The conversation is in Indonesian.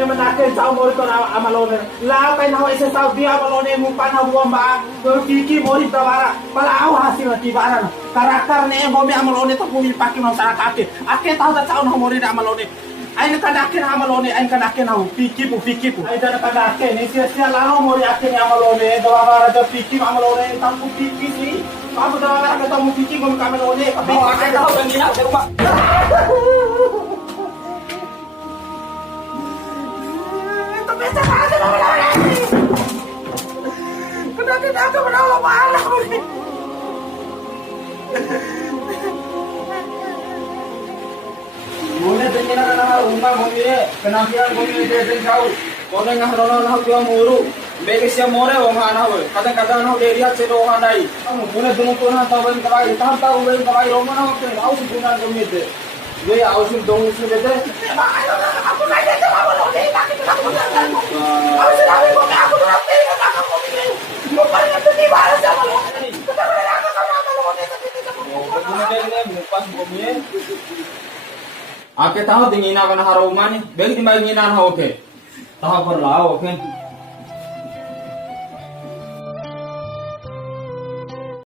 ni menaken sa umur ko na amalone. La pa na isa sa dia amalone mo pa na buwan ba. Kiki mo rin tawara. Pala aw hasil ti bara. Karakter ne mo mi amalone to pumi paki mo sa kake. Ake tahu da tahu mo rin amalone. Ay nakadakin amalone ay kadakin na piki po. Ay da nakadakin ni siya lalo mo rin ake ni amalone. Dawa bara da piki amalone tampu piki si. Kamu dawa bara ka mo piki mo amalone. Kapag ay daw gina sa rumah. Kenapa aku menolong malah ini? Boleh dengan anak rumah boleh, kenapa boleh dari kau? Boleh ngah rono ngah jual muru, begitu more orang anak boleh. Kadang-kadang anak dari hati orang lain. Kamu boleh dulu pun tahu yang kabai, tahu yang kabai rumah nak tu, awak sudah kami tu. Jadi awak sudah dong sudah tu. Aku nak jadi apa lo ni? Tak kita aku nak. Awak sudah ambil kau aku nak pergi ke belakang kau ni. Kau paling tu di mana sama lo? Kita boleh nak kau nak lo ni tapi kita boleh mupas bumi. Ake tahu dingin akan haruman ni, bagi timbang dingin akan oke. Tahu perlahan oke.